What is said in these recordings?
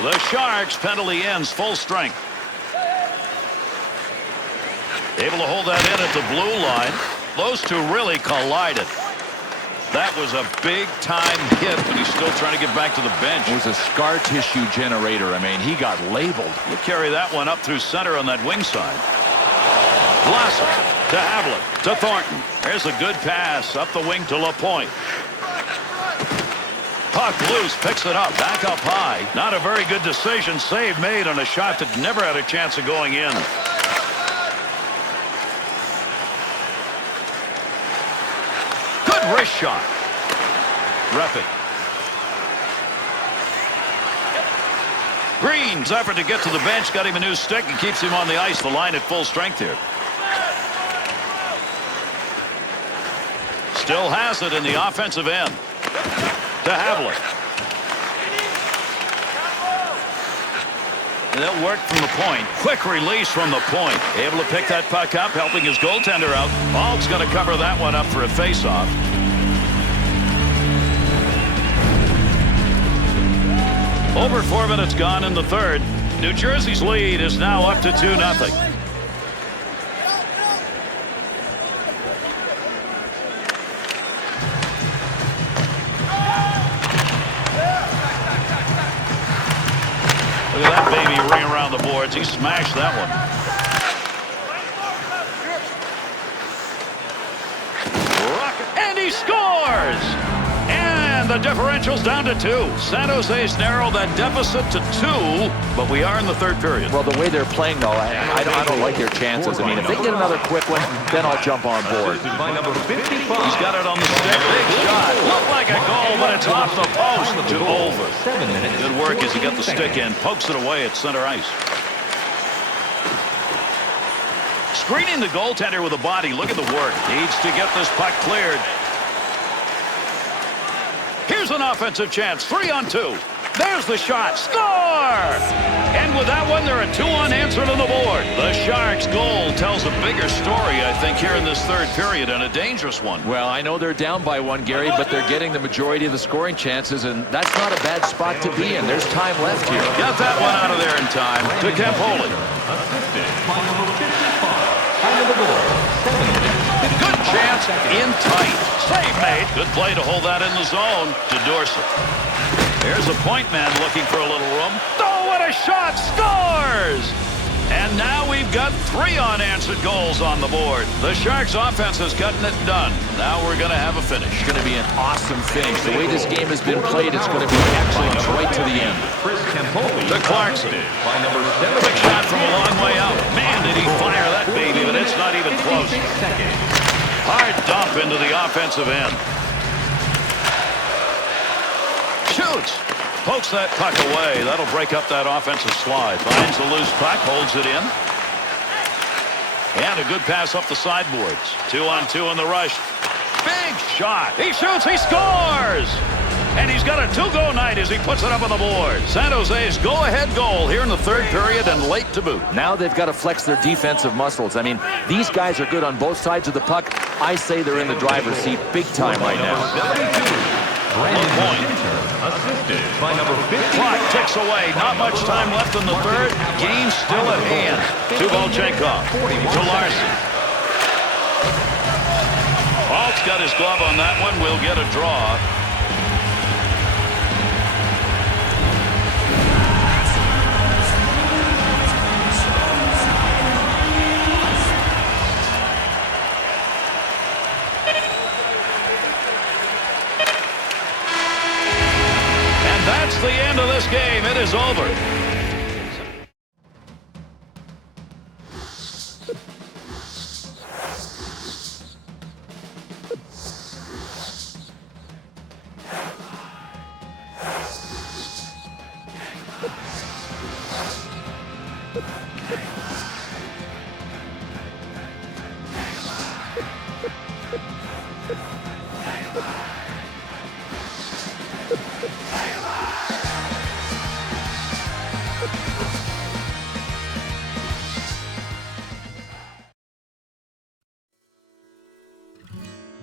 The Sharks penalty ends full strength. Able to hold that in at the blue line. Those two really collided. That was a big-time hit, but he's still trying to get back to the bench. It was a scar tissue generator. I mean, he got labeled. You carry that one up through center on that wing side. Blossom to Havlet to Thornton. There's a good pass up the wing to LaPointe. Puck loose, picks it up, back up high. Not a very good decision. Save made on a shot that never had a chance of going in. Good wrist shot. Rep it. Green's effort to get to the bench got him a new stick and keeps him on the ice. The line at full strength here. Still has it in the offensive end. To Havlet. And that worked from the point. Quick release from the point. Able to pick that puck up, helping his goaltender out. Ball's going to cover that one up for a faceoff. Over 4 minutes gone in the third. New Jersey's lead is now up to 2-0. Look at that baby ring around the boards. He smashed that one. And he scores! And the differential's down to 2. San Jose's narrowed that deficit to 2, but we are in the third period. Well, the way they're playing, though, I don't like their chances. I mean, if they get another quick one, then I'll jump on board. He's got it on the stick. Big shot. Looked like a goal, but it's off the post to over. Good work as he got the stick in. Pokes it away at center ice. Screening the goaltender with a body. Look at the work. Needs to get this puck cleared. Here's an offensive chance. 3-on-2. There's the shot. Score! And with that one, there are 2 unanswered on the board. The Sharks' goal tells a bigger story, I think, here in this third period, and a dangerous one. Well, I know they're down by 1, Gary, but they're getting the majority of the scoring chances, and that's not a bad spot to be in. There's time left here. Got that one out of there in time to Campoli. Good chance in tight. Save made. Good play to hold that in the zone to Dorsett. Here's a point man looking for a little room. Oh, what a shot! Scores! And now we've got 3 unanswered goals on the board. The Sharks offense has gotten it done. Now we're going to have a finish. It's going to be an awesome finish. The way this game has been played, it's going to be excellent right to the end. To Clarkson. Quick shot from a long way out. Man, did he fire that baby, but it's not even close. Hard dump into the offensive end. Shoots. Pokes that puck away. That'll break up that offensive slide. Finds the loose puck. Holds it in. And a good pass up the sideboards. 2-on-2 in the rush. Big shot. He shoots. He scores. And he's got a 2-goal night as he puts it up on the board. San Jose's go-ahead goal here in the third period and late to boot. Now they've got to flex their defensive muscles. I mean, these guys are good on both sides of the puck. I say they're in the driver's seat big time right now. LaPointe. Assisted by number 50. Clock ticks away. Not much time left in the third. Game still at hand. To Volchenkov. To Larson. Alt's got his glove on that one. We'll get a draw. That's the end of this game. It is over.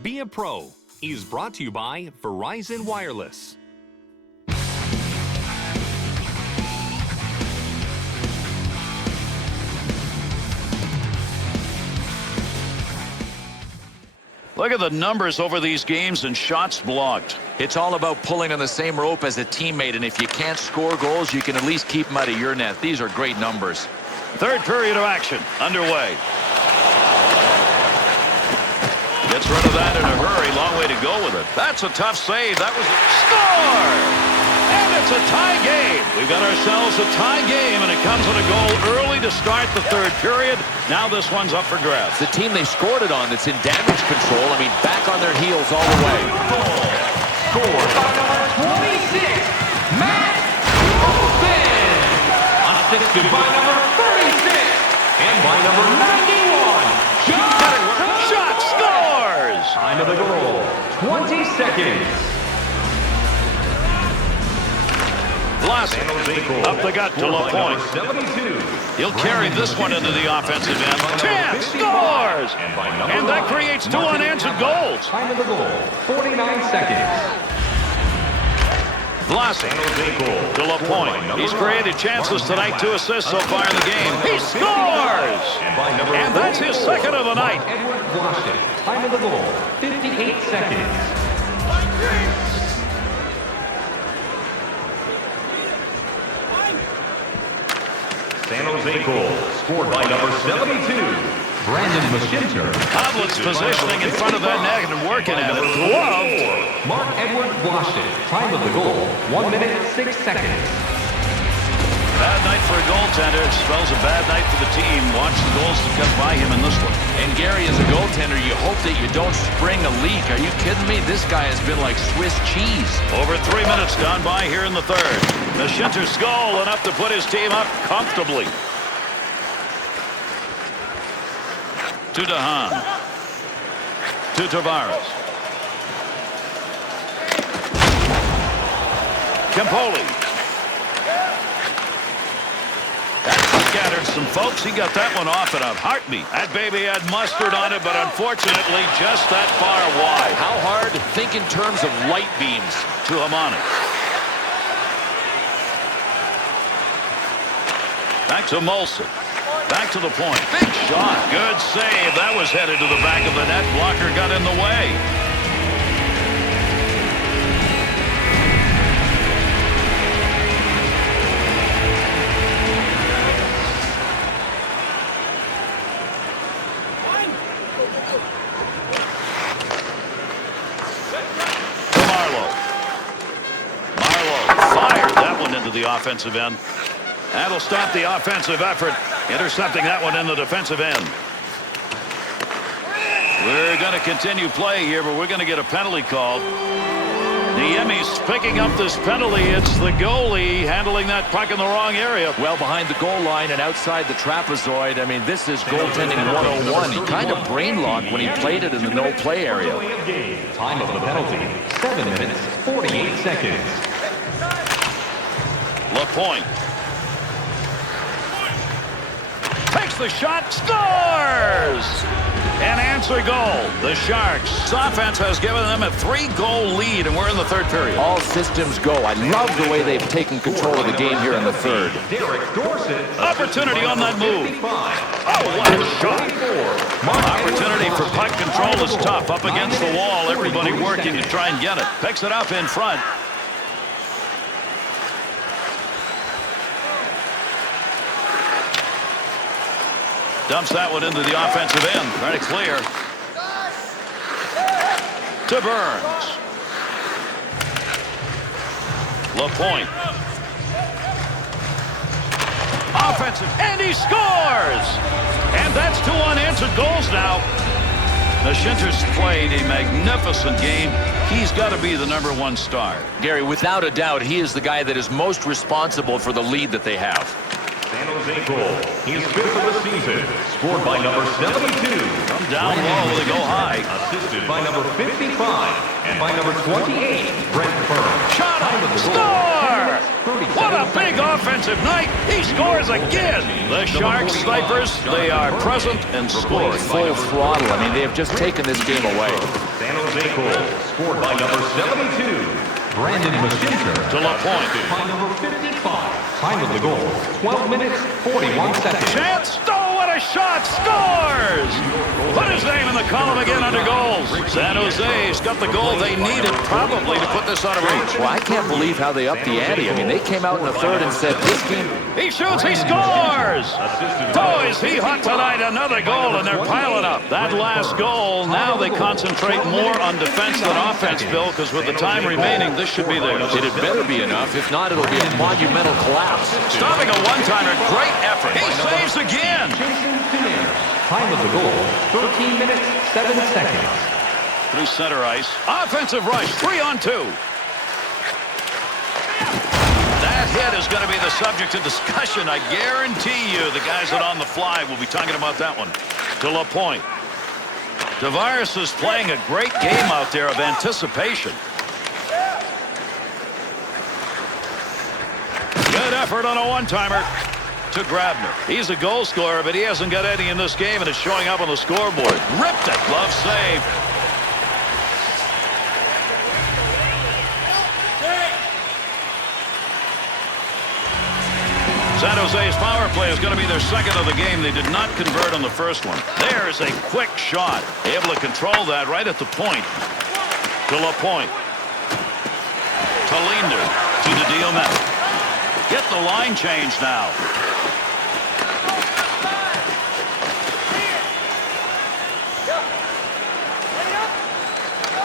Be a Pro is brought to you by Verizon Wireless. Look at the numbers over these games and shots blocked. It's all about pulling on the same rope as a teammate, and if you can't score goals, you can at least keep them out of your net. These are great numbers. Third period of action underway. Gets rid of that in a hurry. Long way to go with it. That's a tough save. That was a score! And it's a tie game. We've got ourselves a tie game, and it comes with a goal early to start the third period. Now this one's up for grabs. The team they scored it on that's in damage control, I mean, back on their heels all the way. Scored by number 26, Matt Olsen. Assisted by number 36 and by number 91, John. Shot scores! Time of the goal, 20 seconds. Vlasic up the gut to LaPointe. 72. He'll carry this one into the offensive end. 10 scores! And that creates 2 unanswered goals. Time of the goal, 49 seconds. Vlasic to LaPointe. He's created chances tonight, 2 assists so far in the game. He scores! And that's his second of the night. Edward Washington. Time of the goal, 58 seconds. San Jose goal, scored by number 72, Brandon Mashinter. Hovland's positioning in front of that net and working at it. Gloved. Mark Edward Washington. Time of the goal, 1 minute, 6 seconds. Bad night for a goaltender. It spells a bad night for the team. Watch the goals that come by him in this one. And Gary, as a goaltender, you hope that you don't spring a leak. Are you kidding me? This guy has been like Swiss cheese. Over 3 minutes gone by here in the third. Mashinter's goal enough to put his team up comfortably. To DeHaan. To Tavares. Campoli. Scattered some folks. He got that one off in a heartbeat. That baby had mustard on it, but unfortunately just that far wide. How hard? Think in terms of light beams. To Hamani. Back to Molson. Back to the point. Big shot. Good save. That was headed to the back of the net. Blocker got in the way. The offensive end. That'll stop the offensive effort. Intercepting that one in the defensive end. We're going to continue play here, but we're going to get a penalty called. Niemi's picking up this penalty. It's the goalie handling that puck in the wrong area. Well behind the goal line and outside the trapezoid. I mean, this is goaltending 101. He kind of brain locked when he played it in the no-play area. Time of the penalty, 7 minutes, 48 seconds. LaPointe takes the shot, scores! An answer goal. The Sharks' offense has given them a 3-goal lead, and we're in the third period. All systems go. I love the way they've taken control of the game here in the third. Opportunity on that move. Oh, what a shot. Opportunity for puck control is tough. Up against the wall, everybody working to try and get it. Picks it up in front. Dumps that one into the offensive end. Trying to clear. To Burns. LaPointe. Offensive. And he scores! And that's 2 unanswered goals now. Mashinter's played a magnificent game. He's got to be the #1 star. Gary, without a doubt, he is the guy that is most responsible for the lead that they have. San Jose goal. He is 5th of the season. Scored by number 72. Come down low, they go high. Assisted by number 55 and by number 28, Brent Burns. Shot on, score! What a big offensive night. He scores again. The Sharks snipers, they are present and scoring. Full throttle. I mean, they have just taken this game away. San Jose goal, scored by number 72, Brandon Mashinter. To LaPointe. By number 55. Time of the goal, 12 minutes, 41 seconds. Chance. Oh, what a shot. Scores. Put his name in the column again under goals. San Jose's got the goal they needed probably to put this out of reach. Well, I can't believe how they upped the ante. I mean, they came out in the third and said, this game... He shoots, he scores! Oh, is he hot tonight? Another goal, and they're piling up. That last goal, now they concentrate more on defense than offense, Bill, because with the time remaining, this should be theirs. It had better be enough. If not, it'll be a monumental collapse. Stopping a one-timer, great effort. He saves again. Time of the goal, 13 minutes, 7 seconds. Through center ice. Offensive rush, 3-on-2. That hit is going to be the subject of discussion. I guarantee you the guys that On the Fly will be talking about that one. To LaPointe. Tavares is playing a great game out there of anticipation. Good effort on a one-timer. To Grabner. He's a goal scorer, but he hasn't got any in this game, and it's showing up on the scoreboard. Ripped it. Glove save. San Jose's power play is going to be their second of the game. They did not convert on the first one. There's a quick shot. Able to control that right at the point. To LaPointe. To Linder. To the Diomet. Get the line change now.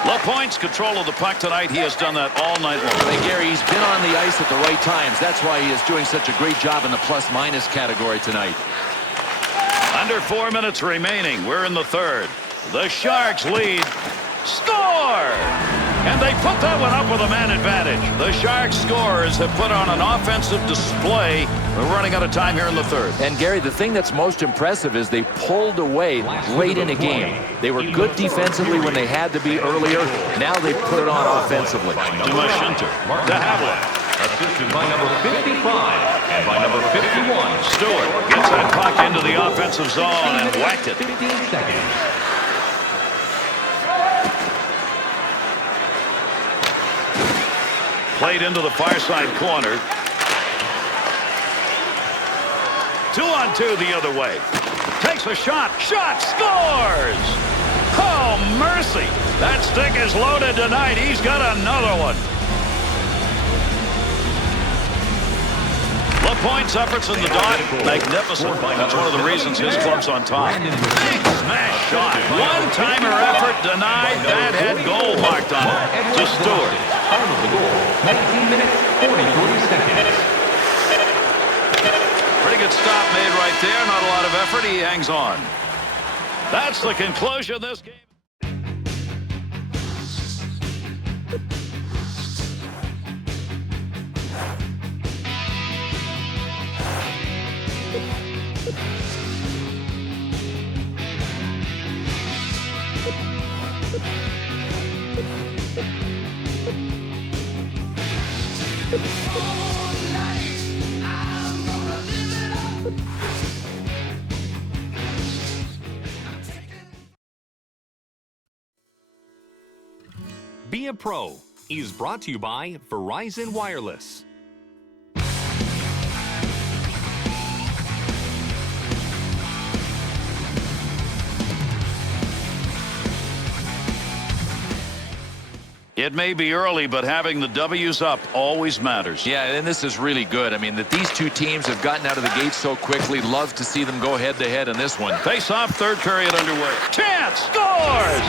LaPointe's control of the puck tonight. He has done that all night long. Hey, Gary, he's been on the ice at the right times. That's why he is doing such a great job in the plus-minus category tonight. Under 4 minutes remaining. We're in the third. The Sharks lead. Score! And they put that one up with a man advantage. The Sharks scorers have put on an offensive display. We're running out of time here in the third. And, Gary, the thing that's most impressive is they pulled away late in a game. They were good defensively when they had to be earlier. Now they put it on offensively. To Mashinter. To Havlat. Assisted by number 55 and by number 51. Stewart gets that puck into the offensive zone and whacked it. 15 seconds. Played into the far side corner. 2-on-2 the other way. Takes a shot. Shot. Scores! Oh, mercy. That stick is loaded tonight. He's got another one. LaPointe's efforts in the dot, magnificent. That's one of the reasons his club's on top. Big smash shot. One-timer effort denied. That had goal marked on it. To Stewart. Time of the goal, 19 minutes, 43 seconds. Pretty good stop made right there. Not a lot of effort. He hangs on. That's the conclusion of this game. Be a Pro is brought to you by Verizon Wireless. It may be early, but having the W's up always matters. Yeah, and this is really good. I mean, that these two teams have gotten out of the gate so quickly. Love to see them go head-to-head in this one. Face-off, third period underway. Chance scores!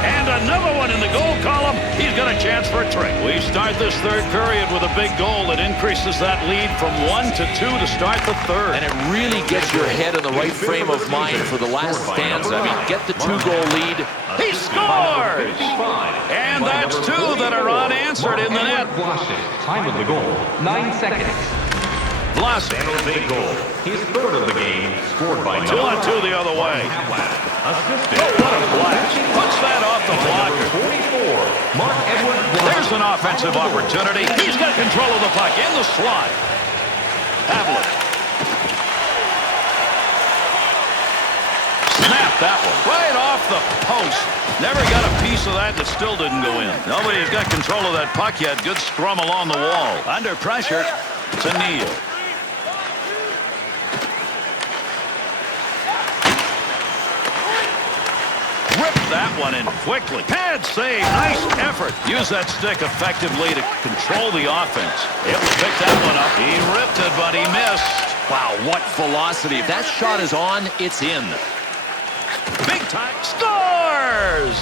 And another one in the goal column. He's got a chance for a trick. We start this third period with a big goal that increases that lead from 1 to 2 to start the third. And it really gets your head in the right frame of mind for the last stanza. I mean, get the 2-goal lead. He scores! And that's 2 that are unanswered in the net. Time of the goal, 9 seconds. Vlasic. San Jose goal, his third of the game, scored by 2-on-2 the other way. Assisted. Oh, what a blast. Puts that off the blocker. 44, Mark Edward. There's an offensive opportunity. He's got control of the puck in the slot. Havlat. Snap that one right off the post. Never got a piece of that, and it still didn't go in. Nobody's got control of that puck yet. Good scrum along the wall. Under pressure to Neal. Ripped that one in quickly. Pad save. Nice effort. Use that stick effectively to control the offense. Able to pick that one up. He ripped it, but he missed. Wow, what velocity. If that shot is on, it's in. Big time. Scores!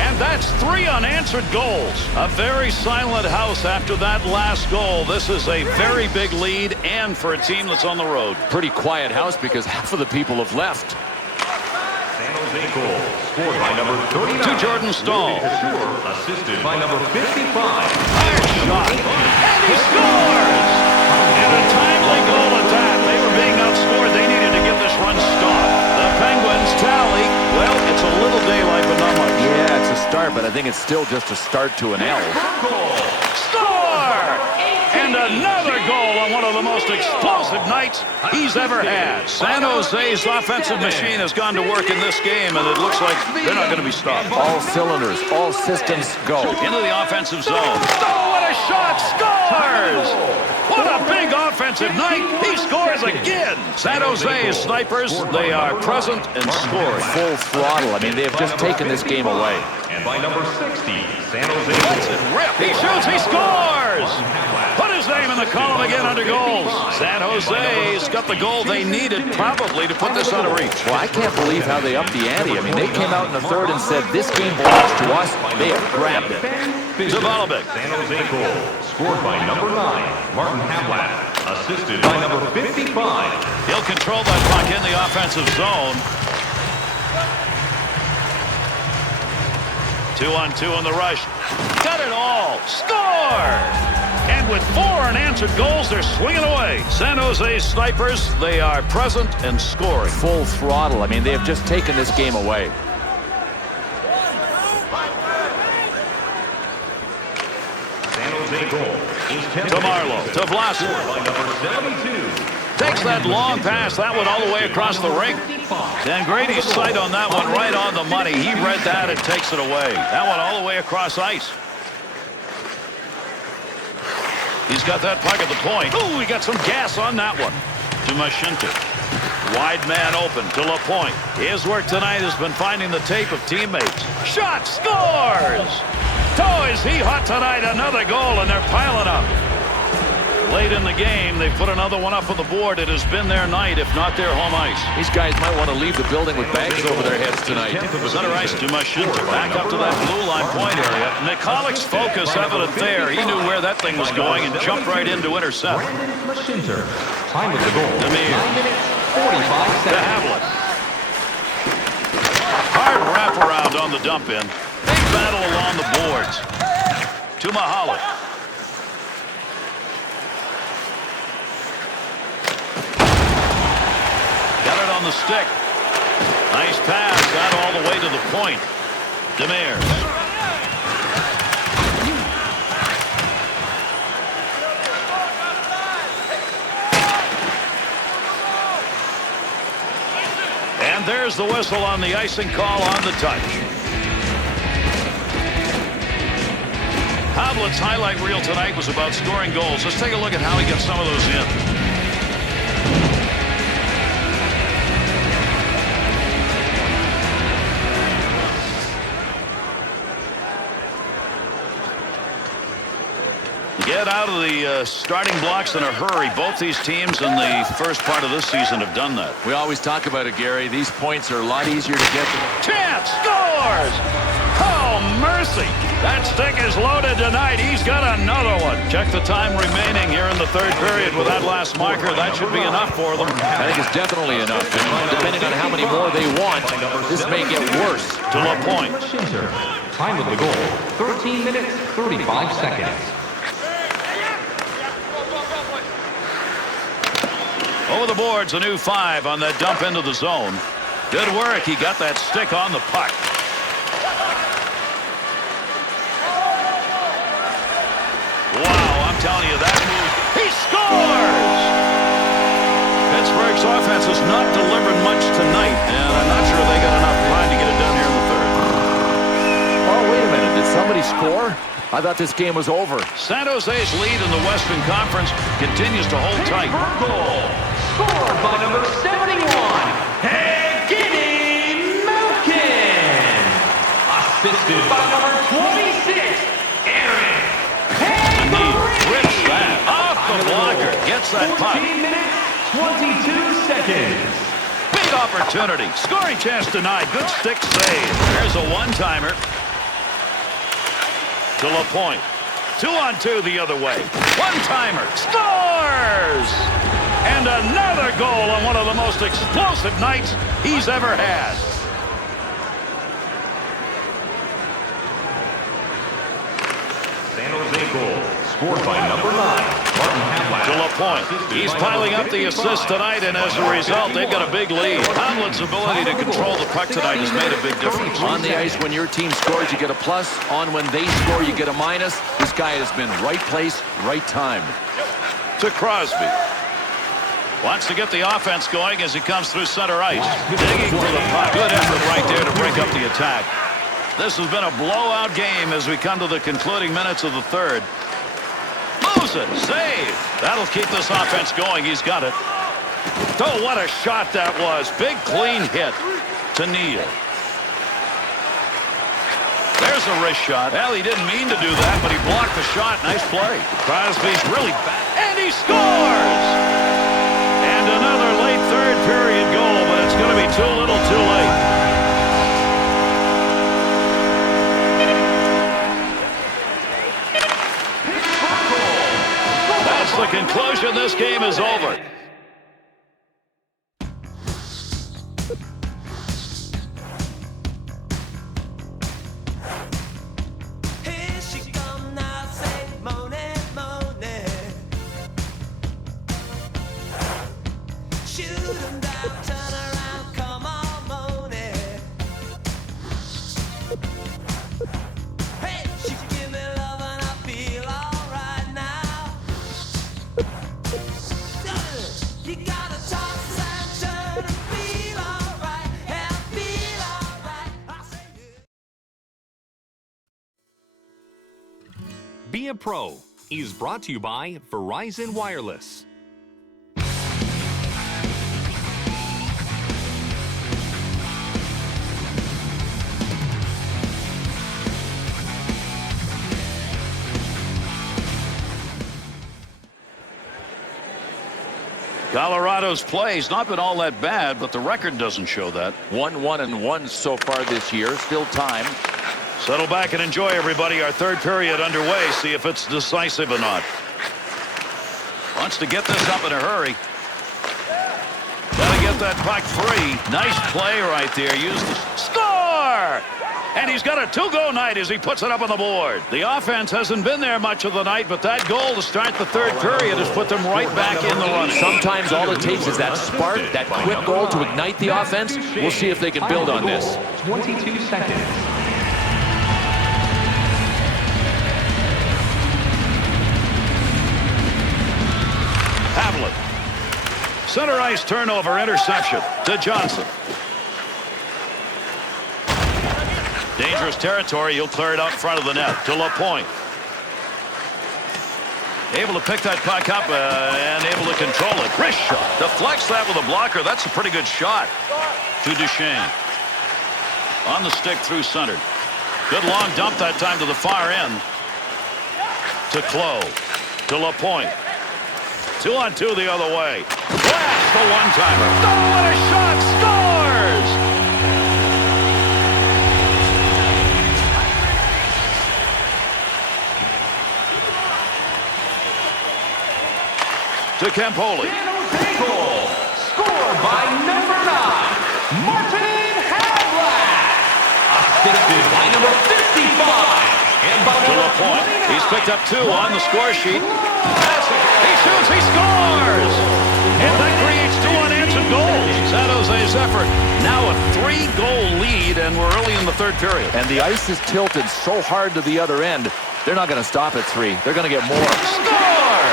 And that's 3 unanswered goals. A very silent house after that last goal. This is a very big lead, and for a team that's on the road. Pretty quiet house because half of the people have left. San Jose goal, scored by number 39. To Jordan Staal. Assisted by number 55. Hard shot. And he scores! And a timely goal at that. They were being outscored. They needed to get this run stopped. The Penguins tally. Well, it's a little daylight, but not much. Yeah, it's a start, but I think it's still just a start to an L. Score! And another goal on one of the most explosive nights he's ever had. San Jose's offensive machine has gone to work in this game, and it looks like they're not going to be stopped. All cylinders, all systems go. Into the offensive zone. Oh, what a shot! Scores! What a big offensive night. He scores again. San Jose's snipers, they are present and scoring. Full throttle. I mean, they have just taken this game away. And by number 60, San Jose. Let's it rip. He shoots. He scores. Put his name in the column again under goals. San Jose's got the goal they needed probably to put this out of reach. Well, I can't believe how they upped the ante. I mean, they came out in the third and said, this game belongs to us. They have grabbed it. To Volbeck. San Jose goal, scored by number 9, Martin Havlat. Assisted by number 55. He'll control that puck in the offensive zone. 2-on-2 in the rush. Got it all. Score! And with 4 unanswered goals, they're swinging away. San Jose's snipers, they are present and scoring. Full throttle. I mean, they have just taken this game away. San Jose goal is To Marlowe. To Vlasic. by number 72. Takes that long pass. That one all the way across the ring. And Grady's sight on that one right on the money. He read that and takes it away. That one all the way across ice. He's got that puck at the point. Ooh, he got some gas on that one. To Mashinta. Wide man open to LaPointe. His work tonight has been finding the tape of teammates. Shot, scores! Oh, is he hot tonight? Another goal, and they're piling up. Late in the game, they put another one up on the board. It has been their night, if not their home ice. These guys might want to leave the building with bags over their heads tonight. Center ice to Mashinta. Back up to that blue line point area. Michalek's focus evident there. He knew where that thing was going and jumped right in to intercept. Mashinta. Time of the goal. Demir. 9 minutes, 45 To seconds. Havlat. Hard wraparound on the dump in. Big battle along the boards. To Michalek. Got it on the stick. Nice pass. Got all the way to the point. Demir. And there's the whistle on the icing call on the touch. Havlat's highlight reel tonight was about scoring goals. Let's take a look at how he gets some of those in. Get out of the starting blocks in a hurry. Both these teams in the first part of this season have done that. We always talk about it, Gary. These points are a lot easier to get. Chance scores! Oh, mercy! That stick is loaded tonight. He's got another one. Check the time remaining here in the third period with that last marker. That should be enough for them. I think it's definitely enough. And depending on how many more they want, this may get worse. To LaPointe. Mashinta. Time of the goal, 13 minutes, 35 seconds. Over the boards, a new 5 on that dump into the zone. Good work. He got that stick on the puck. possibility of that move. He scores! Pittsburgh's offense has not delivered much tonight, and I'm not sure they got enough time to get it done here in the third. Oh, wait a minute. Did somebody score? I thought this game was over. San Jose's lead in the Western Conference continues to hold tight. Goal scored by number 71, Evgeny Malkin. Assisted by number 26, Aaron. He rips that off the blocker. Gets that puck. 14 minutes, 22 seconds. Big opportunity. Scoring chance denied. Good stick save. There's a one-timer. To LaPointe. 2-on-2 the other way. One-timer. Scores! And another goal on one of the most explosive nights he's ever had. San Jose goal scored by number 9. To LaPointe. He's piling up the assists tonight, and as a result, they've got a big lead. Hamlet's ability to control the puck tonight has made a big difference. On the ice, when your team scores, you get a plus. On when they score, you get a minus. This guy has been right place, right time. To Crosby. Wants to get the offense going as he comes through center ice. Digging for the puck. Good effort right there to break up the attack. This has been a blowout game as we come to the concluding minutes of the third. Moves it. Save. That'll keep this offense going. He's got it. Oh, what a shot that was. Big, clean hit to Neal. There's a wrist shot. Well, he didn't mean to do that, but he blocked the shot. Nice play. Crosby's really bad. And he scores! And another late third period goal, but it's going to be too little too late. That's the conclusion. This game is over. Be a Pro is brought to you by Verizon Wireless. Colorado's play's not been all that bad, but the record doesn't show that. 1-1-1 so far this year. Still time. Settle back and enjoy, everybody. Our third period underway. See if it's decisive or not. Wants to get this up in a hurry. Gotta get that puck free. Nice play right there. Use the score! And he's got a two-goal night as he puts it up on the board. The offense hasn't been there much of the night, but that goal to start the third period has put them right back in the running. Sometimes all it takes is that spark, that quick goal to ignite the offense. We'll see if they can build on this. 22 seconds. Hamlet. Center ice turnover, interception to Johnson. Dangerous territory. He'll clear it out in front of the net to LaPointe. Able to pick that puck up and able to control it. Wrist shot. Deflects that with a blocker. That's a pretty good shot to Duchesne. On the stick through center. Good long dump that time to the far end. To Clough. To LaPointe. 2-on-2 the other way. Blast the one-timer. Oh, what a shot! Scores! To Campoli. Goal scored by number 9, Martin Havlat. Assisted by number 55. And by To LaPointe. He's picked up 2 on the score sheet. He shoots, he scores! And that creates 2 unanswered goals. San Jose's effort. Now a 3-goal lead, and we're early in the third period. And the ice is tilted so hard to the other end, they're not going to stop at 3. They're going to get more. Score!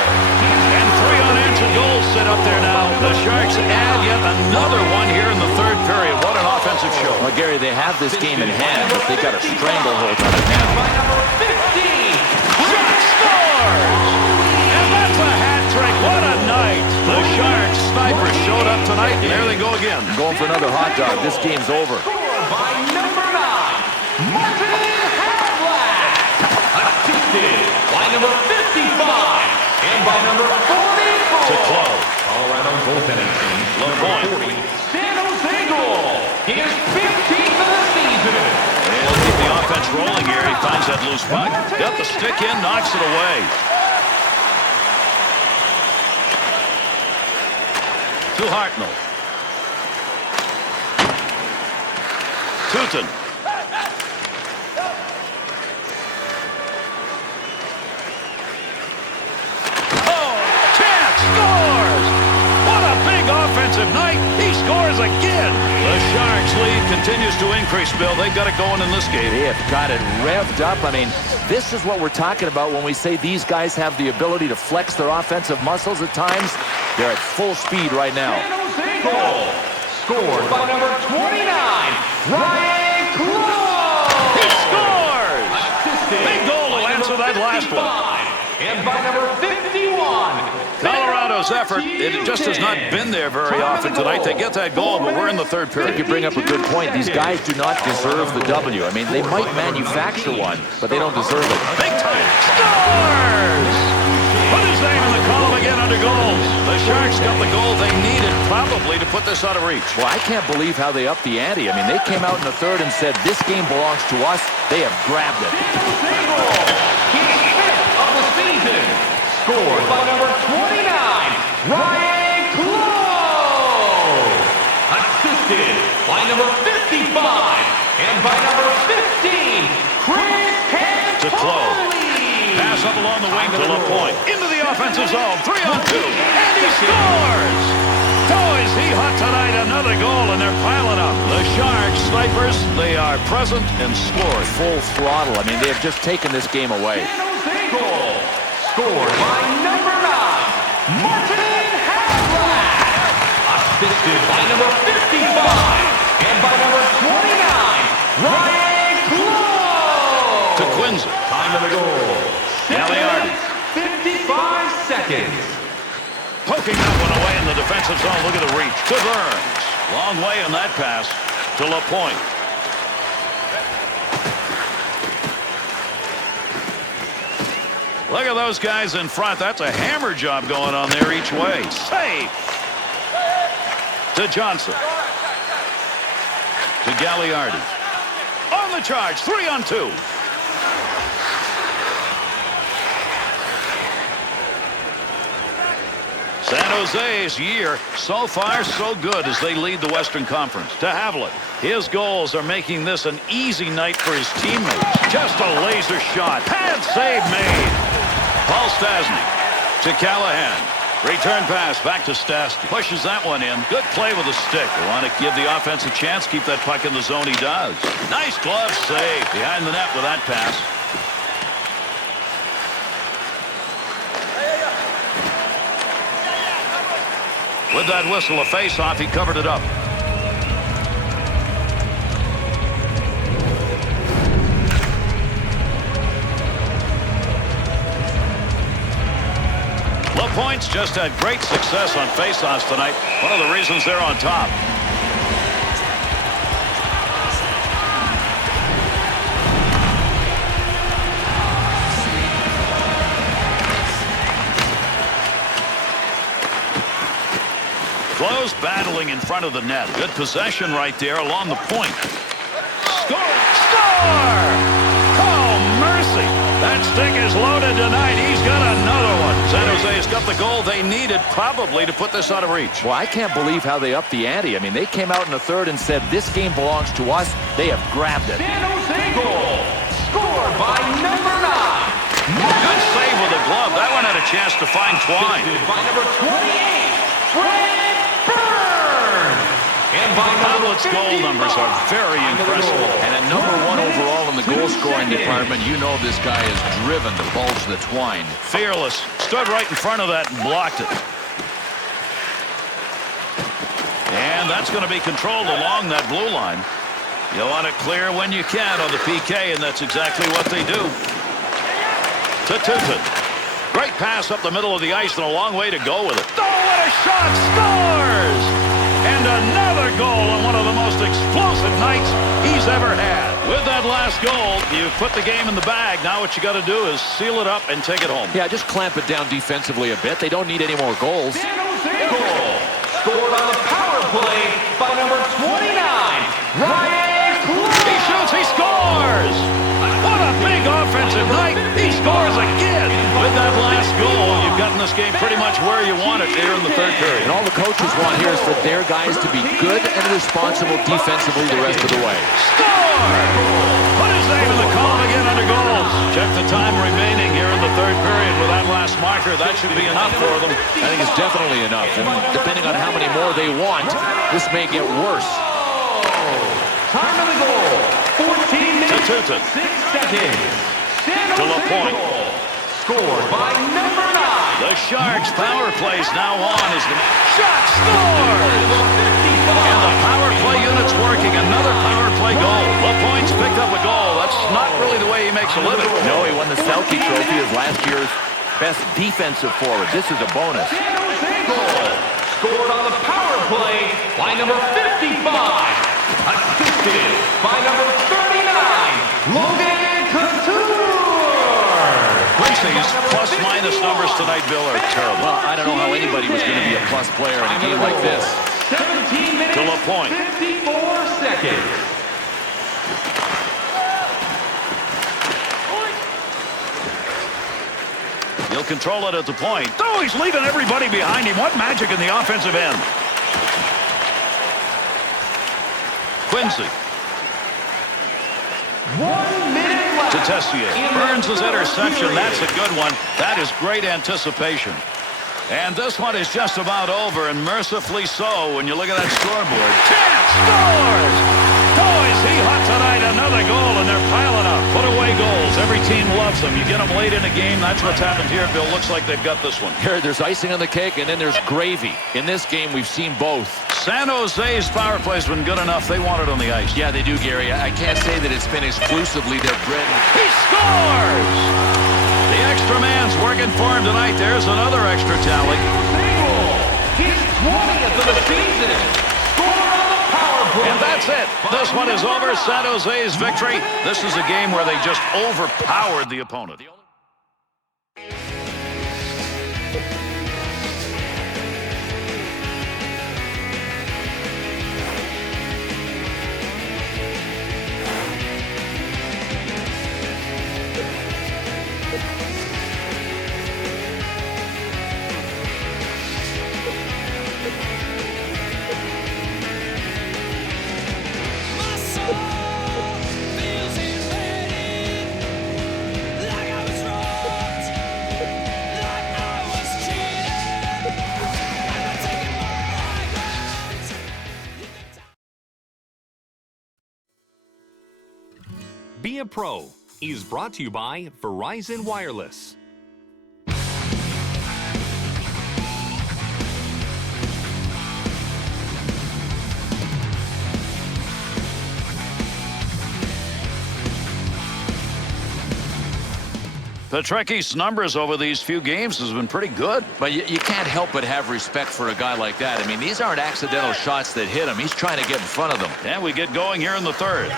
there now. The Sharks add yet another one here in the third period. What an offensive show. Well, Gary, they have this game in hand, but they got a stranglehold on it now. By number 50. Shot scores! And that's a hat trick. What a night. The Sharks snipers showed up tonight, and there they go again. Going for another hot dog. This game's over. Scored by number 9, Martin Havlat. Assisted by number 55 and by number 44. To close. Colorado goaltending team. LaPointe. San Jose goal. He is 15th of the season. He'll keep the offense rolling here. He finds that loose puck. Got the stick in, knocks it away. To Hartnell. Tutin. Oh, chance, scores! What a big offensive night. He scores again. The Sharks lead continues to increase, Bill. They've got it going in this game. They have got it revved up. I mean, this is what we're talking about when we say these guys have the ability to flex their offensive muscles at times. They're at full speed right now. San Jose goal. Scored by number 29, Ryan Clough. He scores! Assisted Big goal to by answer number that last 55 and by number 51. Colorado's effort, it just has not been there very often tonight. They get that goal, but we're in the third I think period. you bring up a good point. These guys do not deserve the W. I mean, they might manufacture one, but they don't deserve it. Big time. Scores! Put his name in the column again under goals. The Sharks got the goal they needed probably to put this out of reach. Well, I can't believe how they upped the ante. I mean, they came out in the third and said, this game belongs to us. They have grabbed it. San Jose goal. He's 5th of the season. Scored by number 29, Ryan Clough. Assisted by number 55 and by number 15, Chris To Clough. Cantoli. Pass up along the wing to LaPointe. Into the offensive zone. 3-on-2. And he scores! Oh, is he hot tonight? Another goal, and they're piling up. The Sharks snipers, they are present and scored. Full throttle. I mean, they have just taken this game away. San Jose goal. Scored by number 9, Martin Havlat. Assisted by number 55 and by number 29, Ryan Clough. To Quincy. Time of the goal. Gagliardi. 55 seconds. Poking that one away in the defensive zone. Look at the reach. To Burns. Long way on that pass. To LaPointe. Look at those guys in front. That's a hammer job going on there each way. Save. To Johnson. To Gagliardi. On the charge. 3-on-2. San Jose's year so far so good as they lead the Western Conference. To Havlat. His goals are making this an easy night for his teammates. Just a laser shot. Pad save made. Paul Stastny to Callahan. Return pass back to Stastny. Pushes that one in. Good play with the stick. They want to give the offense a chance. Keep that puck in the zone. He does. Nice glove save. Behind the net with that pass. With that whistle, a face-off, he covered it up. LaPointe's just had great success on face-offs tonight. One of the reasons they're on top. Close battling in front of the net. Good possession right there along the point. Score! Score! Oh, mercy! That stick is loaded tonight. He's got another one. San Jose has got the goal they needed probably to put this out of reach. Well, I can't believe how they upped the ante. I mean, they came out in the third and said, this game belongs to us. They have grabbed it. San Jose goal. Scored by number 9. Good save with a glove. That one had a chance to find Twine. Assisted by number 28, Fred Burns. And by number Havlat's goal numbers are very impressive. And at number 1 overall in the goal-scoring department, you know this guy is driven to bulge the twine. Fearless. Stood right in front of that and blocked it. that's going to be controlled along that blue line. You want it clear when you can on the PK, and that's exactly what they do. To Tutin. Great pass up the middle of the ice and a long way to go with it. Oh, what a shot! Scores! And another goal on one of the most explosive nights he's ever had. With that last goal, you've put the game in the bag. Now what you got to do is seal it up and take it home. Yeah, just clamp it down defensively a bit. They don't need any more goals. Goal. Scored on the power play by number 29, Ryan Clough. He shoots, he scores! What a big offensive night! He scores again! With that last goal, you've gotten this game pretty much where you want it here in the third period. And all the coaches want here is for their guys to be good and responsible defensively the rest of the way. Score! Put his name in the column again under goals. Check the time remaining here in the third period with that last marker. That should be enough for them. I think it's definitely enough. And depending on how many more they want, this may get worse. Time of the goal, 14 minutes, To Tutin. 6 seconds. To LaPointe. Scored by number 9. The Sharks' power play's now on as the shot scores! And the power play unit's working. Another power play goal. LaPointe's picked up a goal. That's not really the way he makes a living. No, he won the Selke Trophy as last year's best defensive forward. This is a bonus. Scored on the power play by number 55. Assisted by number 39, Logan Couture. Quincy's plus-minus numbers tonight, Bill, are terrible. Well, I don't know how anybody was going to be a plus player in a game like this. 17 minutes, To LaPointe. 54 seconds. He'll control it at the point. Oh, he's leaving everybody behind him. What magic in the offensive end. Quincy. 1 minute left. To Tessier. Burns' interception. That's a good one. That is great anticipation. And this one is just about over, and mercifully so when you look at that scoreboard. Chance scores! Oh, is he hot tonight? Another goal, and they're piling up. Put away goals. Every team loves them. You get them late in a game. That's what's happened here, Bill. Looks like they've got this one. Here, there's icing on the cake, and then there's gravy. In this game, we've seen both. San Jose's power play's been good enough. They want it on the ice. Yeah, they do, Gary. I can't say that it's been exclusively their bread. He scores! The extra man's working for him tonight. There's another extra tally. His 20th of the season. Score on the power play. And that's it. This one is over. San Jose's victory. This is a game where they just overpowered the opponent. Be a Pro is brought to you by Verizon Wireless. Petrecki's numbers over these few games has been pretty good. But you can't help but have respect for a guy like that. I mean, these aren't accidental shots that hit him. He's trying to get in front of them. And we get going here in the third.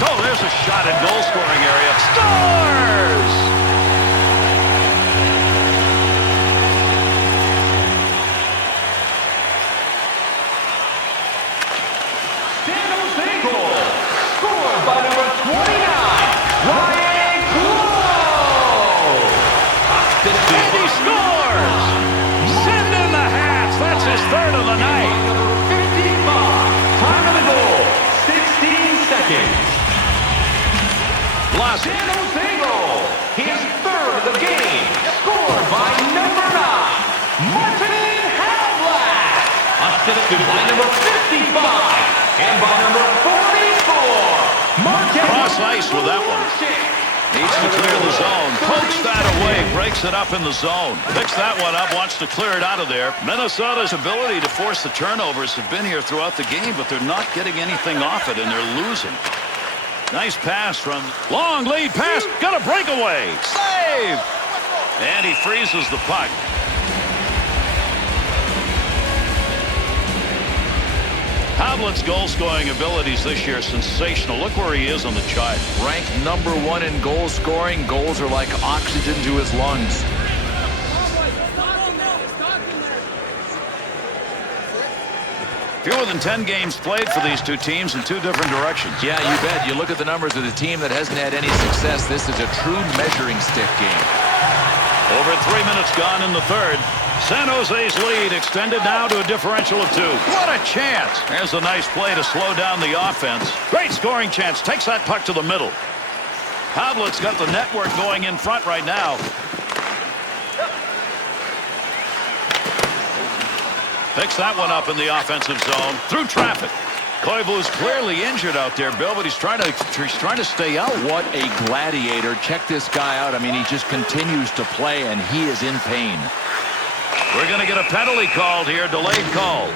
Oh, there's a shot at goal-scoring area. Scores! San Jose goal. Scored by number 29, Ryan Clough. And he scores! Send in the hats. That's his third of the night. Number 55. Time of the goal, 16 seconds. Blasi. San Jose goal. His third of the game. Scored by number 9, Martin Havlat. Assisted by number 55 and by number 44, Martin. Cross ice with that one. Needs to clear the zone. Pokes that away. Breaks it up in the zone. Picks that one up. Wants to clear it out of there. Minnesota's ability to force the turnovers have been here throughout the game, but they're not getting anything off it, and they're losing. Nice pass from long lead pass. Got a breakaway. Save! And he freezes the puck. Havlet's goal-scoring abilities this year are sensational. Look where he is on the chart. Ranked #1 in goal scoring. Goals are like oxygen to his lungs. Fewer than 10 games played for these two teams in two different directions. Yeah, you bet. You look at the numbers of the team that hasn't had any success. This is a true measuring stick game. Over 3 minutes gone in the third. San Jose's lead extended now to a differential of 2. What a chance. There's a nice play to slow down the offense. Great scoring chance. Takes that puck to the middle. Havlet's got the network going in front right now. Picks that one up in the offensive zone. Through traffic. Koivu's clearly injured out there, Bill, but he's trying to stay out. What a gladiator. Check this guy out. I mean, he just continues to play, and he is in pain. We're going to get a penalty called here. Delayed call.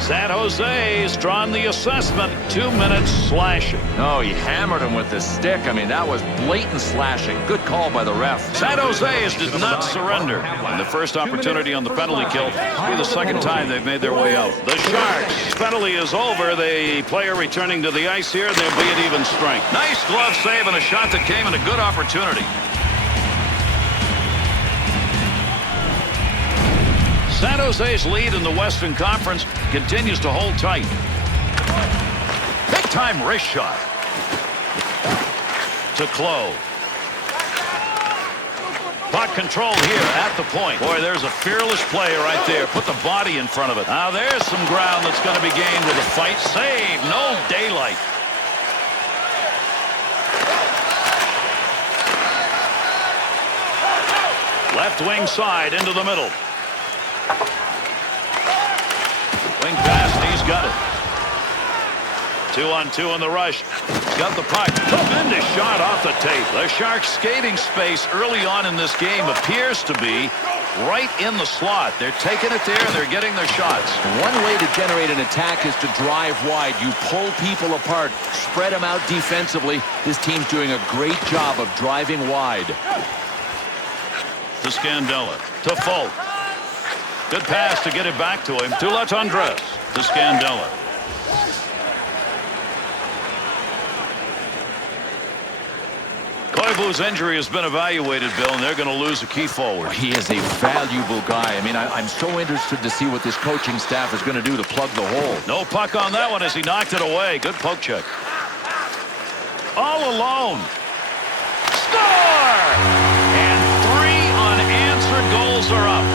San Jose's drawn the assessment. 2 minutes slashing. Oh, he hammered him with the stick. I mean, that was blatant slashing. Good call by the ref. San Jose's did not surrender. And the first opportunity on the penalty kill will be the second time they've made their way out. The Sharks' penalty is over. The player returning to the ice here. They'll be at even strength. Nice glove save and a shot that came in a good opportunity. San Jose's lead in the Western Conference continues to hold tight. Big-time wrist shot. To Clow. Puck control here at the point. Boy, there's a fearless play right there. Put the body in front of it. Now there's some ground that's going to be gained with a fight. Save. No daylight. Left wing side into the middle. Wing pass, and he's got it. 2-on-2 in the rush. Got the puck. Tremendous shot off the tape. The Sharks' skating space early on in this game appears to be right in the slot. They're taking it there, and they're getting their shots. One way to generate an attack is to drive wide. You pull people apart, spread them out defensively. This team's doing a great job of driving wide. To Scandella. To Folk. Good pass to get it back to him. To Latundres. To Scandella. Koivu's injury has been evaluated, Bill, and they're going to lose a key forward. He is a valuable guy. I mean, I'm so interested to see what this coaching staff is going to do to plug the hole. No puck on that one as he knocked it away. Good poke check. All alone. Score! And 3 unanswered goals are up.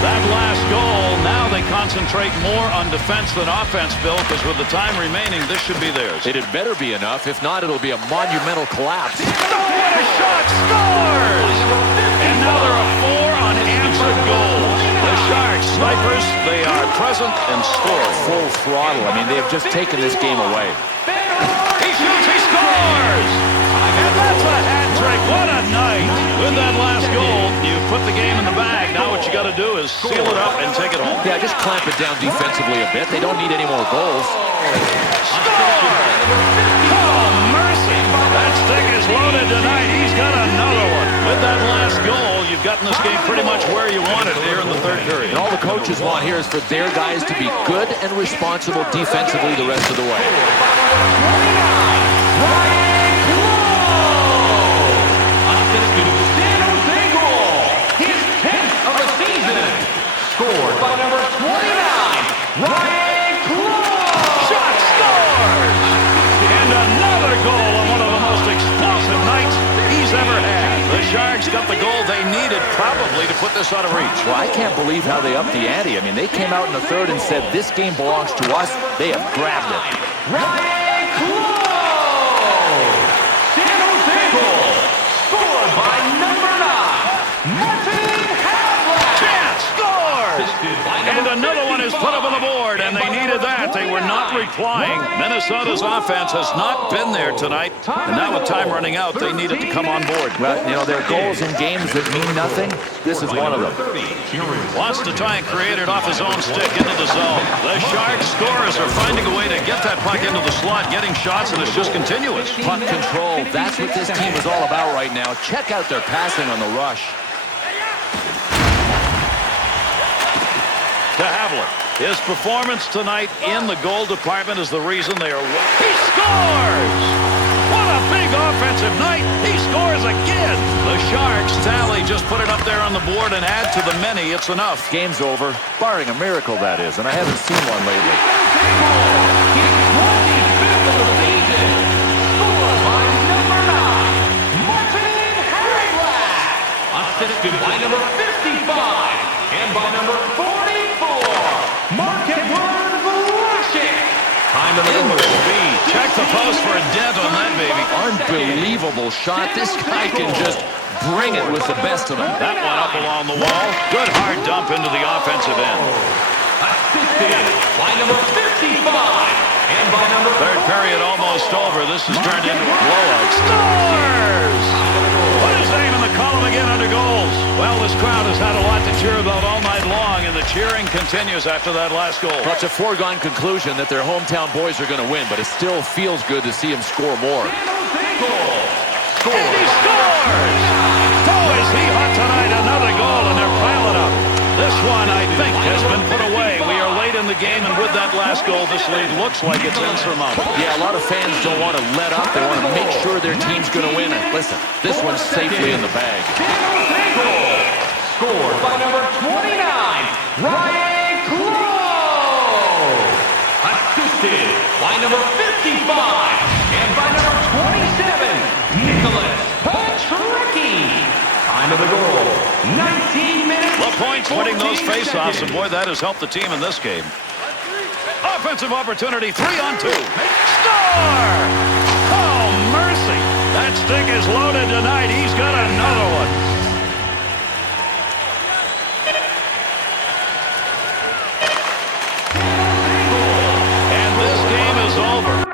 That last goal, now they concentrate more on defense than offense, Bill, because with the time remaining, this should be theirs. It had better be enough. If not, it'll be a monumental collapse. Oh, what a shot! Scores! And now there are 4 unanswered goals. The Sharks, snipers, they are present and score. Full throttle. I mean, they have just taken this game away. He shoots, he scores! And that's a hat trick. What a night. With that last goal, you put the game in the bag. Now what you got to do is seal it up and take it home. Yeah, just clamp it down defensively a bit. They don't need any more goals. Score! Oh, mercy. That stick is loaded tonight. He's got another one. With that last goal, you've gotten this game pretty much where you want it here in the third period. And all the coaches want here is for their guys to be good and responsible defensively the rest of the way. Scored by number 29, Ryan Clough. Shot scores! And another goal on one of the most explosive nights he's ever had. The Sharks got the goal they needed probably to put this out of reach. Well, I can't believe how they upped the ante. I mean, they came out in the third and said, this game belongs to us. They have grabbed it. Ryan Clough. San Jose goal. Scored by number 9, Martin Havlat. Chance scores! And another one is put up on the board, and they needed with that, they were not replying. Minnesota's offense has not been there tonight. And now with time running out, they needed to come on board. Well, you know, their goals in games that mean nothing, this is one of them. Wants to try and create it off his own stick into the zone. The Sharks scorers are finding a way to get that puck into the slot, getting shots, and it's just continuous. Puck control, that's what this team is all about right now. Check out their passing on the rush. To Havlet. His performance tonight in the goal department is the reason they are winning. He scores! What a big offensive night. He scores again. The Sharks tally just put it up there on the board and add to the many. It's enough. Game's over, barring a miracle, that is, and I haven't seen one lately. He's 25th of the season. Scored by number 9, Martin Havlet. Assisted by number 55 and by number 44, Mark-Edward Vlasic. Time to the speed. Check the post for a dent on that baby. Unbelievable shot. This guy can just bring it with the best of them. That one up along the wall. Good hard dump into the offensive end. Assisted by number 55 and by number Third period almost over. This has turned into a blowout. Scores! Put his name in the column again under goals. Well, this crowd has had a lot to cheer about all night long, and the cheering continues after that last goal. Well, it's a foregone conclusion that their hometown boys are going to win, but it still feels good to see him score more. And he scores! Oh, is he hot tonight? Another goal, and they're piling up. This one, I think, has been put away. We are late in the game, and with that last goal, this lead looks like it's insurmountable. Yeah, a lot of fans don't want to let up. They want to make sure their team's going to win. And listen, this one's safely in the bag. Scored by number 29, Ryan Clough. Assisted by number 55 and by number 27, Nicholas Petrecki. Time of the goal, 19 minutes. LaPointe's winning those faceoffs, and boy, that has helped the team in this game. Offensive opportunity, 3-on-2. Score! Oh, mercy! That stick is loaded tonight. He's got another one. And this game is over.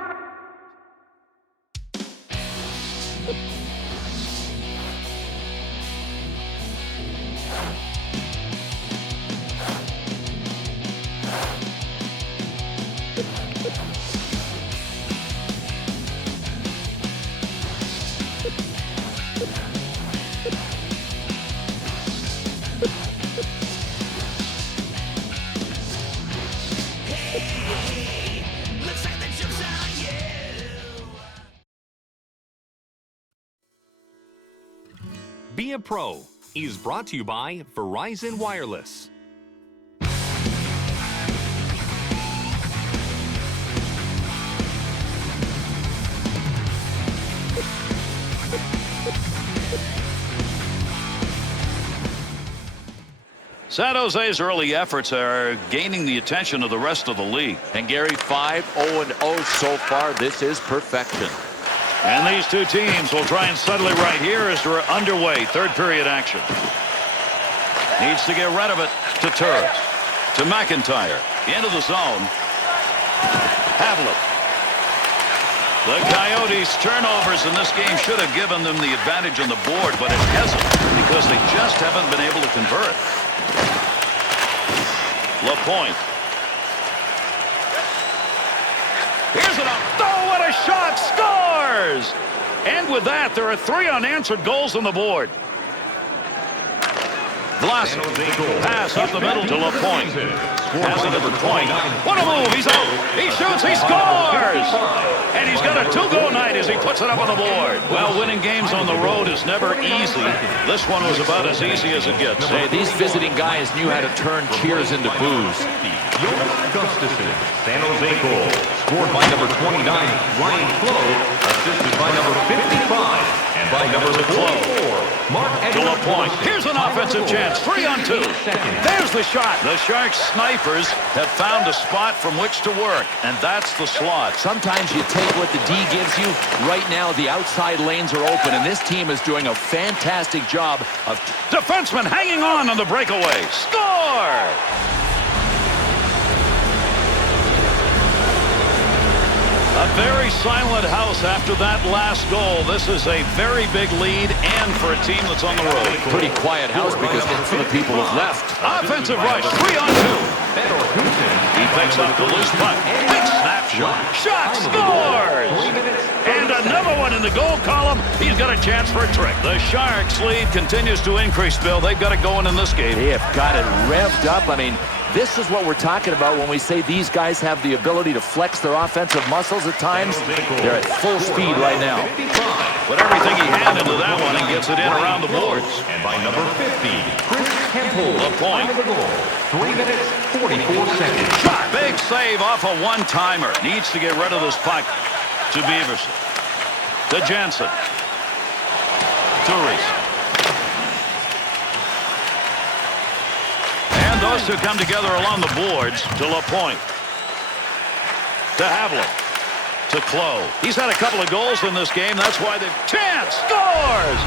Be a Pro is brought to you by Verizon Wireless. San Jose's early efforts are gaining the attention of the rest of the league. And Gary, 5-0-0 so far. This is perfection. And these two teams will try and settle it right here as we're underway. Third period action. Needs to get rid of it to Turris. To McIntyre. Into the zone. Havlet. The Coyotes' turnovers in this game should have given them the advantage on the board, but it hasn't because they just haven't been able to convert. LaPointe. Here's it up. Oh, what a shot! Scores! And with that, there are 3 unanswered goals on the board. Vlasic. Pass up the middle to LaPointe. Pass it to the point. What a move! He's out. He shoots. He scores! And he's got a 2-goal night as he puts it up on the board. Well, winning games on the road is never easy. This one was about as easy as it gets. Hey, these visiting guys knew how to turn cheers into boos. Gustafson, San Jose goal. Scored by number 29, Ryan Clough. Assisted by number 55 and by number 44, Mark-Edward Vlasic. Here's an offensive chance. 3-on-2. There's the shot. The Sharks snipers have found a spot from which to work, and that's the slot. Sometimes you take what the D gives you. Right now, the outside lanes are open, and this team is doing a fantastic job of... Defenseman hanging on the breakaway. Score! A very silent house after that last goal. This is a very big lead, and for a team that's on the road. Pretty quiet house because half of the people have left. Offensive rush, 3-on-2. He picks up the loose puck. Big snapshot. Shot, scores! And another one in the goal column. He's got a chance for a trick. The Sharks' lead continues to increase, Bill. They've got it going in this game. They have got it revved up. I mean, this is what we're talking about when we say these guys have the ability to flex their offensive muscles at times. They're at full speed right now. Put everything he had into that one and gets it in around the boards. And by number 50, Chris Temple. The point. 3 minutes, 44 seconds. Shot. Big save off a one-timer. Needs to get rid of this puck to Beaverson. To Jensen. To Reese. And those two come together along the boards to LaPointe. To Havlin. To Clough. He's had a couple of goals in this game. That's why they've... Chance! Scores!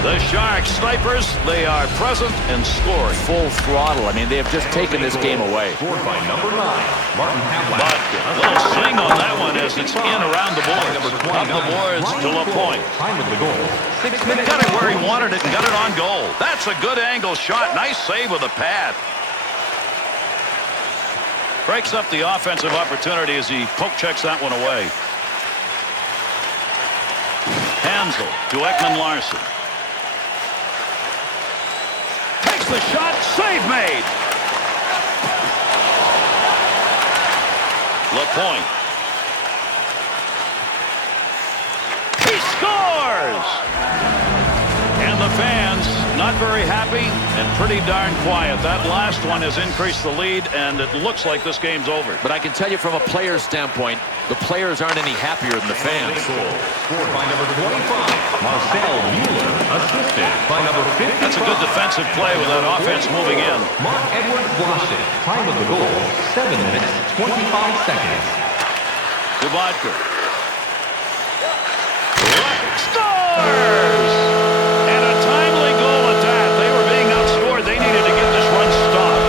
The Sharks snipers, they are present and scoring. Full throttle. I mean, they have just taken this game away. Scored by number 9, Martin Havlin. But a little swing on that one as it's in around the boards. Up the boards to LaPointe. Time of the goal, 6 minutes. Got it where he wanted it and got it on goal. That's a good angle shot. Nice save with a pad. Breaks up the offensive opportunity as he poke checks that one away. Hansel to Ekman-Larsson. Takes the shot. Save made. LaPointe. He scores! And the fans not very happy and pretty darn quiet. That last one has increased the lead, and it looks like this game's over. But I can tell you from a player's standpoint, the players aren't any happier than the fans. Scored by number 25, Marcel Mueller, assisted by number 50. That's a good defensive play with that offense moving in. Mark Edward Blasek. Time of the goal, 7 minutes, 25 seconds. To Vodka. Scores! And a timely goal at that. They were being outscored. They needed to get this run stopped.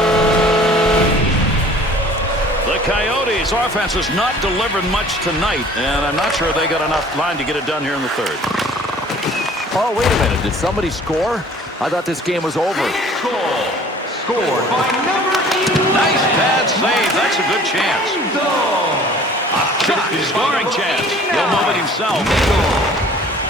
The Coyotes' offense has not delivered much tonight, and I'm not sure they got enough line to get it done here in the third. Oh, wait a minute. Did somebody score? I thought this game was over. Goal. Scored by number 11. Nice pad save. That's a good chance. Shot. Scoring chance. He'll move it himself.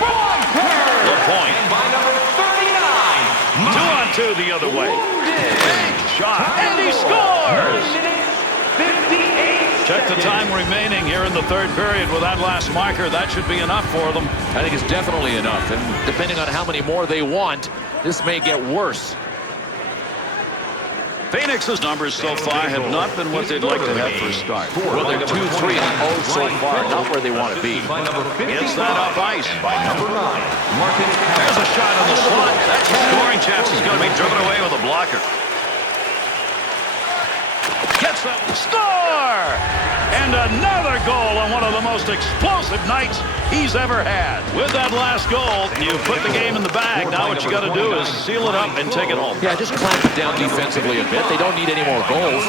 LaPointe. And by number 39. 2-on-2 the other way. Big shot. And he scores! 58. Check the time remaining here in the third period with that last marker. That should be enough for them. I think it's definitely enough. And depending on how many more they want, this may get worse. Phoenix's numbers so far have not been what they'd like to have for a start. Well, they're 2-3-0 so far, not where they want to be. Gets that off ice. By number 9, Martin. There's a shot on the slot. That's a scoring chance. He's going to be driven away with a blocker. Gets that. Score! And another goal on one of the most explosive nights he's ever had. With that last goal, you put the game in the bag. Now what you got to do is seal it up and take it home. Yeah, just clamp it down defensively a bit. They don't need any more goals.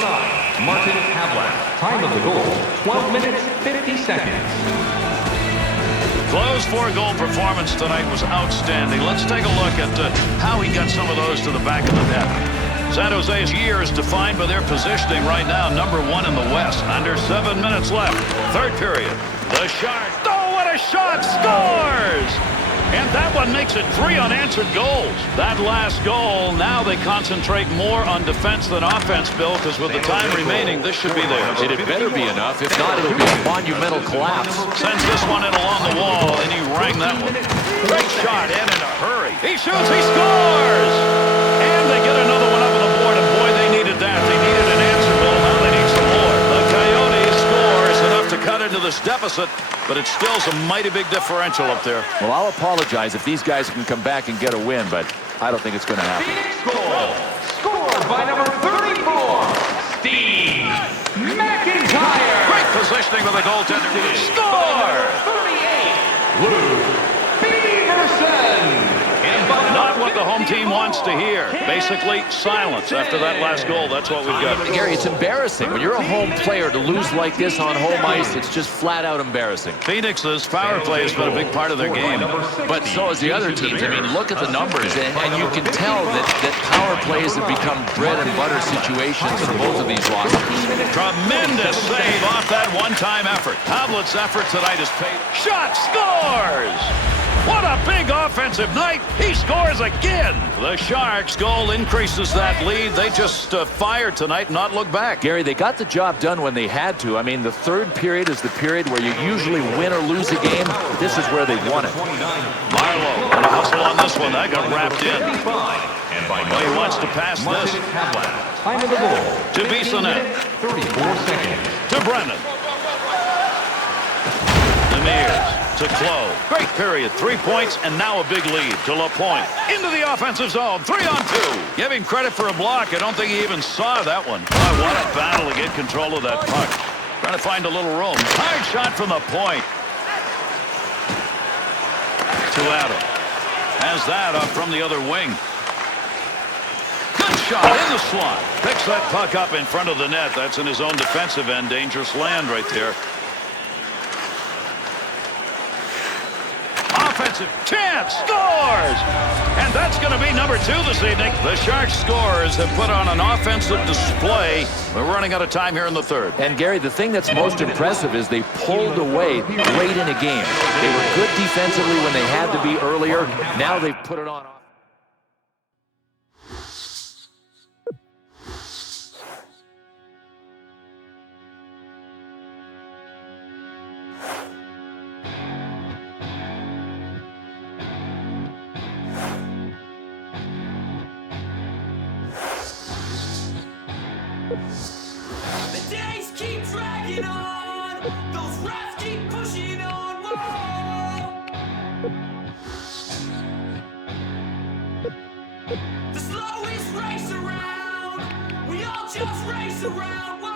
Martin Havlin. Time of the goal, 12 minutes, 50 seconds. Close's 4-goal performance tonight was outstanding. Let's take a look at how he got some of those to the back of the net. San Jose's year is defined by their positioning right now, number 1 in the West. Under 7 minutes left. Third period. The Sharks. Oh, what a shot! Scores! And that one makes it 3 unanswered goals. That last goal, now they concentrate more on defense than offense, Bill, because with the time remaining, this should be theirs. It had better be enough. If not, it'll be a monumental collapse. Sends this one in along the wall, and he rang that one. Great shot, and in a hurry. He shoots, he scores! And they get another one up on the board, and boy, they needed that. They needed an answer, Bill. Now they need some more. The Coyotes score is enough to cut into this deficit, but it's still some mighty big differential up there. Well, I'll apologize if these guys can come back and get a win, but I don't think it's going to happen. Goal. Scored by number 34, Steve McIntyre. Great positioning with the goaltender. Score! 38, Lou Beaverson. And by Not what the home home team wants to hear. Basically, silence after that last goal. That's what we've got. Gary, it's embarrassing. When you're a home player, to lose like this on home ice, it's just flat out embarrassing. Phoenix's power play has been a big part of their game. But so is the other teams. I mean, look at the numbers, and you can tell that power plays have become bread and butter situations for both of these losses. Tremendous save off that one-time effort. Havlet's effort tonight is paid. Shot, scores! What a big offensive night. He scores again. The Sharks' goal increases that lead. They just fire tonight and not look back. Gary, they got the job done when they had to. I mean, the third period is the period where you usually win or lose a game. This is where they won it. Marlowe and a hustle on this one. That got wrapped in. Well, he wants to pass this. Time of the goal. To Bissonnette. 34 seconds. To Brennan. Demers. To Clough. Great period. 3 points and now a big lead to LaPointe. Into the offensive zone. 3-on-2. Give him credit for a block. I don't think he even saw that one. Boy, what a battle to get control of that puck. Trying to find a little room. Hard shot from the point. To Adam. Has that up from the other wing. Good shot in the slot. Picks that puck up in front of the net. That's in his own defensive end. Dangerous land right there. Offensive chance, scores! And that's going to be number 2 this evening. The Sharks scorers have put on an offensive display. We're running out of time here in the third. And Gary, the thing that's most impressive is they pulled away late in a game. They were good defensively when they had to be earlier. Now they've put it on. The days keep dragging on. Those refs keep pushing on. Whoa. The slowest race around. We all just race around. Whoa.